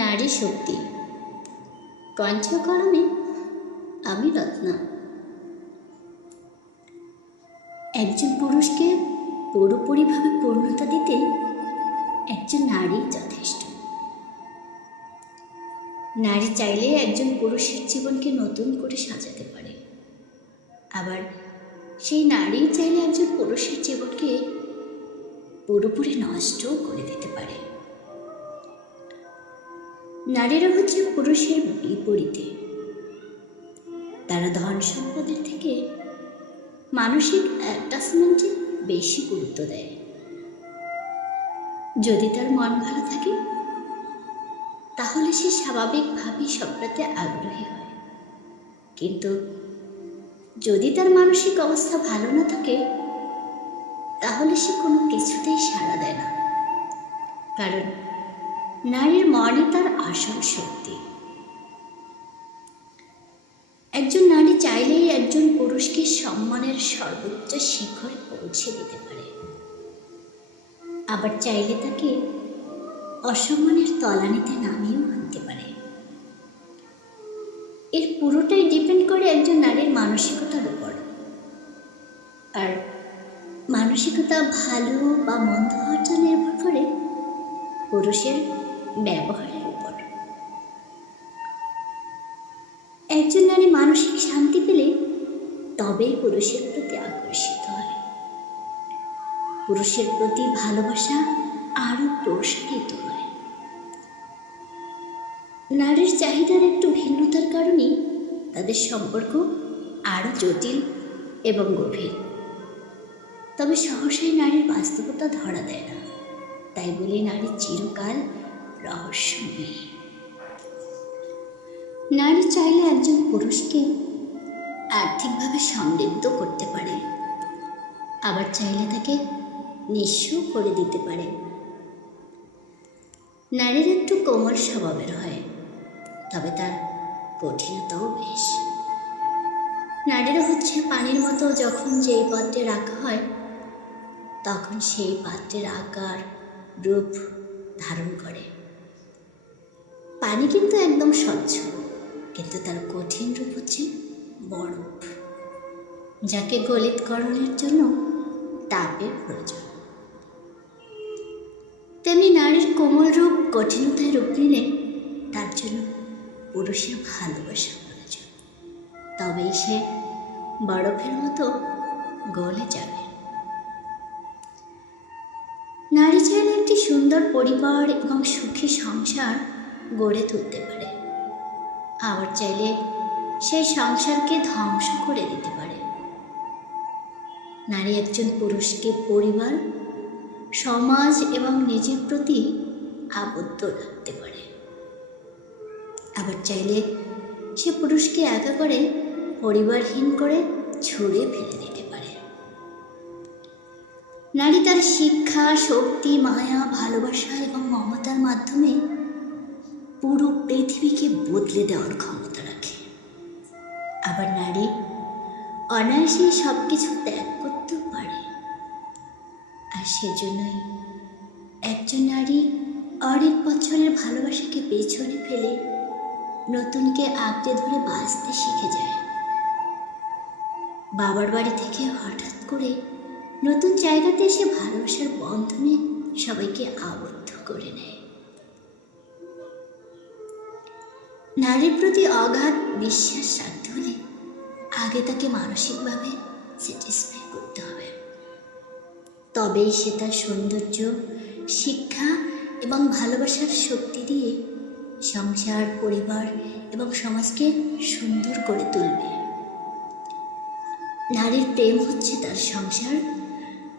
নারী শক্তি কণ্ঠকরণে আমি রত্না। একজন পুরুষকে পুরোপুরিভাবে পূর্ণতা দিতে একজন নারী যথেষ্ট। নারী চাইলে একজন পুরুষের জীবনকে নতুন করে সাজাতে পারে, আবার সেই নারী চাইলে একজন পুরুষের জীবনকে পুরোপুরি নষ্টও করে দিতে পারে। নারীরা হচ্ছে পুরুষের বিপরীতে। তারা ধন সম্পদের থেকে মানসিক অ্যাটাচমেন্টে বেশি গুরুত্ব দেয়। যদি তার মন ভালো থাকে তাহলে সে স্বাভাবিকভাবেই সবটাতে আগ্রহী হয়, কিন্তু যদি তার মানসিক অবস্থা ভালো না থাকে তাহলে সে কোনো কিছুতেই সাড়া দেয় না। কারণ নারীর মনই তার আসল শক্তি। একজন নারী চাইলেই একজন পুরুষকে সম্মানের সর্বোচ্চ শিখরে পৌঁছে দিতে পারে, আবার চাইলে তাকে অসম্মানের তলানিতে নামিয়েও আনতে পারে। এর পুরোটাই ডিপেন্ড করে একজন নারীর মানসিকতার উপর, আর মানসিকতা ভালো বা মন্দ হওয়াটা নির্ভর করে পুরুষের ব্যবহারের উপর। একজন নারী মানসিক শান্তি পেলে তবেই পুরুষের প্রতি আকর্ষিত হয়। পুরুষের প্রতি ভালোবাসা আরও প্রসারিত হয়। নারীর চাহিদার একটু ভিন্নতার কারণেই তাদের সম্পর্ক আরও জটিল এবং গভীর। তবে সহসাই নারীর বাস্তবতা ধরা দেয় না, তাই বলে নারী চিরকাল রহস্যময়ী। নারী চাইলে একজন পুরুষকে আর্থিকভাবে সমৃদ্ধ করতে পারে, আবার চাইলে তাকে নিঃস্ব করে দিতে পারে। নারীর একটু কোমল স্বভাবের হয়, তবে তার কঠিনতাও বেশ। নারীরা হচ্ছে পানির মতো, যখন যেই পাত্রে রাখা হয় তখন সেই পাত্রের আকার রূপ ধারণ করে। পানি কিন্তু একদম স্বচ্ছ, কিন্তু তার কঠিন রূপ হচ্ছে বরফ, যাকে গলিতকরণের জন্য তাপের প্রয়োজন। তেমনি নারীর কোমল রূপ কঠিনতায় রূপ নিলে তার জন্য পুরুষের ভালোবাসা প্রয়োজন, তবেই সে বরফের মতো গলে যাবে। নারী চাইলে একটি সুন্দর পরিবার এবং সুখী সংসার গড়ে তুলতে পারে, আবার চাইলে সেই সংসারকে ধ্বংস করে দিতে পারে। নারী একজন পুরুষকে পরিবার, সমাজ এবং নিজের প্রতি আবদ্ধ রাখতে পারে, আবার চাইলে সে পুরুষকে একা করে পরিবারহীন করে ছুঁড়ে ফেলে দিতে পারে। নারী তার শিক্ষা, শক্তি, মায়া, ভালোবাসা এবং মমতার মাধ্যমে পুরো পৃথিবীকে বদলে দেওয়ার ক্ষমতা রাখে। আবার নারী অনায়াসেই সব কিছু ত্যাগ করতেও পারে, আর সেজন্যই একজন নারী অনেক বছরের ভালোবাসাকে পেছনে ফেলে নতুনকে আঁকড়ে ধরে বাঁচতে শিখে যায়। বাবার বাড়ি থেকে হঠাৎ করে নতুন জায়গাতে এসে ভালোবাসার বন্ধনে সবাইকে আবদ্ধ করে নেয়। নারীর প্রতি অগাধ বিশ্বাস রাখতে হলে আগে তাকে মানসিকভাবে স্যাটিসফাই করতে হবে, তবেই সে তার সৌন্দর্য, শিক্ষা এবং ভালোবাসার শক্তি দিয়ে সংসার, পরিবার এবং সমাজকে সুন্দর করে তুলবে। নারীর প্রেম হচ্ছে তার সংসার,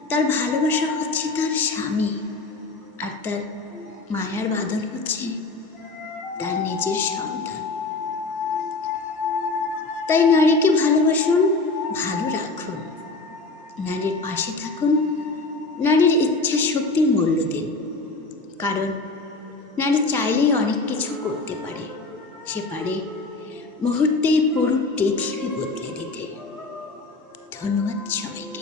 তার ভালোবাসা হচ্ছে তার স্বামী, আর তার মায়ার বাঁধন হচ্ছে তার নিজের সন্তান। তাই নারীকে ভালোবাসুন, ভালো রাখুন, নারীর পাশে থাকুন, নারীর ইচ্ছা শক্তির মূল্য দিন। কারণ নারী চাইলেই অনেক কিছু করতে পারে, সে পারে মুহূর্তেই পুরো পৃথিবী বদলে দিতে। ধন্যবাদ সবাইকে।